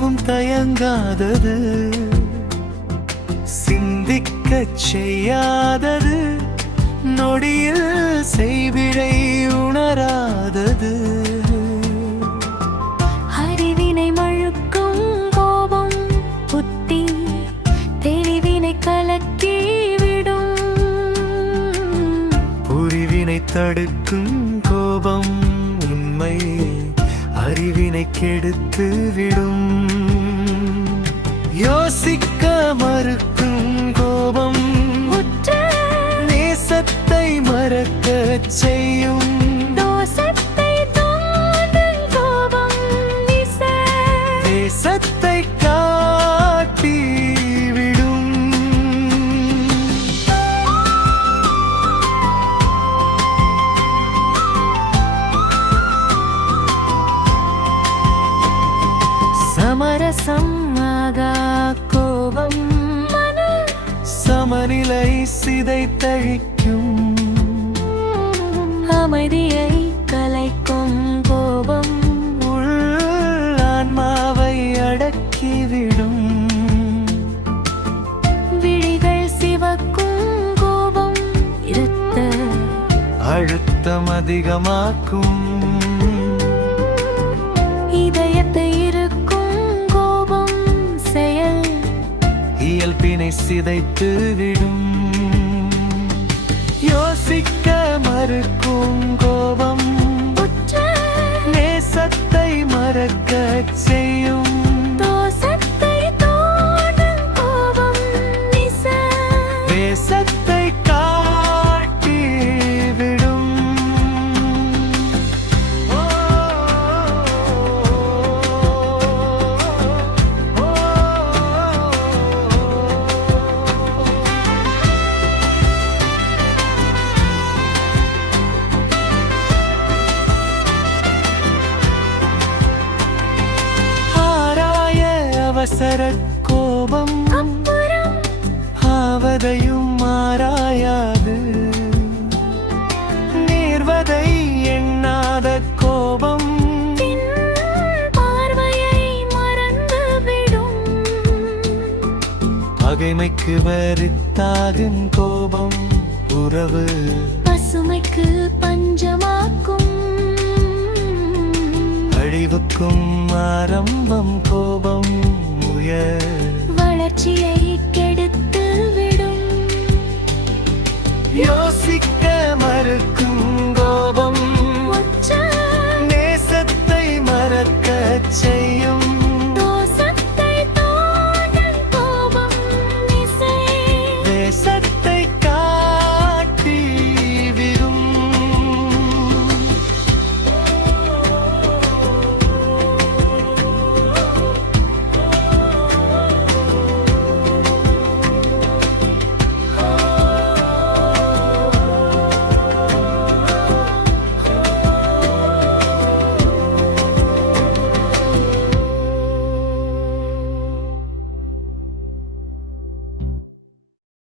அறவும் தயங்காதது, சிந்திக்கச் செய்யாதது, நொடியில் செய்வினை உணராதது. அறிவினை மழுக்கும் கோபம் புத்தி தெளிவினை கலக்கிவிடும். புரிவினை தடுக்கும் கோபம் உண்மை அறிவினை கெடுத்து விடும். யோசிக்க மறுக்கும் கோபம் உற்ற நேசத்தை மறக்கச் செய்யும். தோசத்தை தோன்றும் கோபம் தேசத்தை காட்டி விடும். சமரசம் ஆகா கோபம் மன சமநிலை சிதைத்தழிக்கும். அமைதியை கலைக்கும் கோபம் ஆன்மாவை அடக்கிவிடும். விழிகள் சிவக்கும் கோபம் இருத்த அழுத்தம் அதிகமாக்கும். இதயத்தை இருக்கும் கோபம் செயல் இயல்பினை சிதைத்து விடும். யோசிக்க மறுக்கும் கோபம் உற்ற நேசத்தை மறக்கச் செய்யும். தோசத்தை தோன்றும் கோபம் தேசத்தை காட்டி விடும். ஓ, ஓ, ஓ. ஆராய அவசர கோபம் அப்புறம் ஆவதையும் ஆராயாது. நேர்வதை எண்ணாத கோபம் பின் பார்வையை மறந்துவிடும். பகைமைக்கு வரித்தாகும் கோபம் உறவு பசுமைக்கு பஞ்சமாக்கும். அழிவுக்கும் ஆரம்பம் கோபம் உயர் வளர்ச்சியை